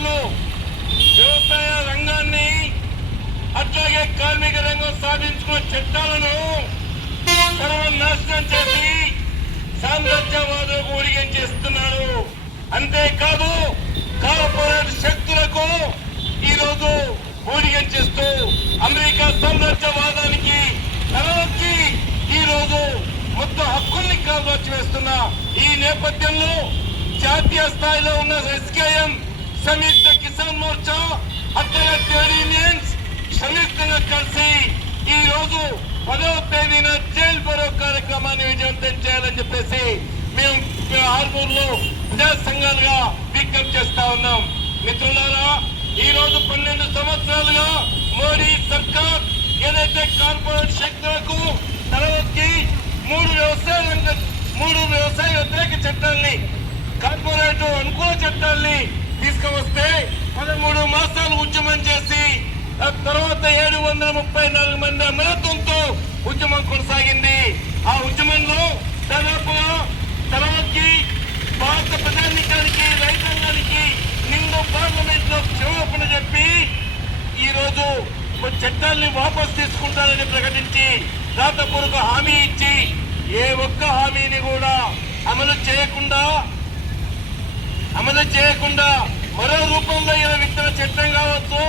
అధికారులు వ్యవసాయ రంగాన్ని అట్లాగే కార్మిక రంగం సాధించుకున్న చట్టాలను సర్వనాశనం చేసి సామ్రాజ్యవాదులకు ఊడిగంచేస్తున్నారు. అంతేకాదు కార్పొరేట్ శక్తులకు ఈ రోజు ఊడిగంచేస్తూ అమెరికా సామ్రాజ్యవాదానికి తలవొక్కి ఈ రోజు మొత్తం హక్కుల్ని కాల్చి వేస్తున్న ఈ నేపథ్యంలో జాతీయ స్థాయిలో ఉన్న ఎస్కేఎం, సంయుక్త కిసాన్ మోర్చా, అట్లాగే ట్రేడ్ యూనియన్స్ సంయుక్తంగా కలిసి ఈ రోజు 10వ తేదీన జైల్ బరో కార్యక్రమాన్ని విజయవంతం చేయాలని చెప్పేసి మేము ఆర్మూర్లో ప్రజా సంఘాలుగా విజ్ఞప్తి చేస్తా ఉన్నాం. మిత్రులారా, ఈ రోజు 12 సంవత్సరాలుగా మోడీ సర్కార్ ఏదైతే కార్పొరేట్ శక్తులకు తలవొక్కి మూడు వ్యవసాయ వ్యతిరేక చట్టాలని, కార్పొరేట్ అనుకూల చట్టాలని తీసుకువస్తే 13 మాసాలు ఉద్యమం చేసి తర్వాత 734 మంది అమరత్వంతో ఉద్యమం కొనసాగింది. ఆ ఉద్యమంలో దాదాపుగా తలవొక్కి భారత ప్రజానీకానికి, రైతాంగానికి నిండు పార్లమెంట్ లో క్షమాపణ చెప్పి ఈ రోజు చట్టాలని వాపసు తీసుకుంటారని ప్రకటించి రాతపూర్వక హామీ ఇచ్చి ఏ ఒక్క హామీని కూడా అమలు చేయకుండా మరో రూపంలో ఇలా విత్తన చట్టం కావచ్చు,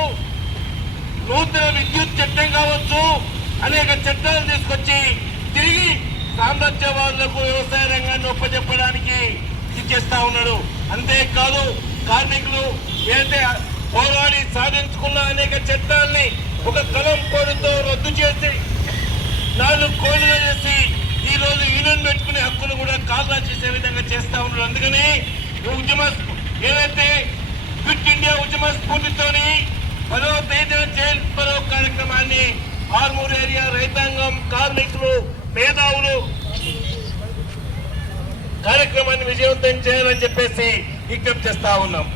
నూతన విద్యుత్ చట్టం కావచ్చు, అనేక చట్టాలు తీసుకొచ్చి తిరిగి సామ్రాజ్యవాదులకు వ్యవసాయ రంగాన్ని ఒప్పచెప్పడానికి ఇచ్చేస్తా ఉన్నాడు. అంతేకాదు కార్మికులు ఏదైతే పోరాడి సాధించుకున్న అనేక చట్టాలని ఒక కలం కోడుతో రద్దు చేసి 4 కోళ్లుగా చేసి ఈ రోజు యూనియన్ పెట్టుకునే హక్కును కూడా కాల్లా చేసే విధంగా చేస్తా ఉన్నారు. అందుకని ఉద్యమ ఏదైతే క్విట్ ఇండియా ఉద్యమ స్ఫూర్తితోని 10వ తేదీన జైల్ బరో కార్యక్రమాన్ని ఆర్మూర్ ఏరియా రైతాంగం, కార్మికులు, మేధావులు కార్యక్రమాన్ని విజయవంతం చేయాలని చెప్పేసి విజ్ఞప్తి చేస్తా ఉన్నాం.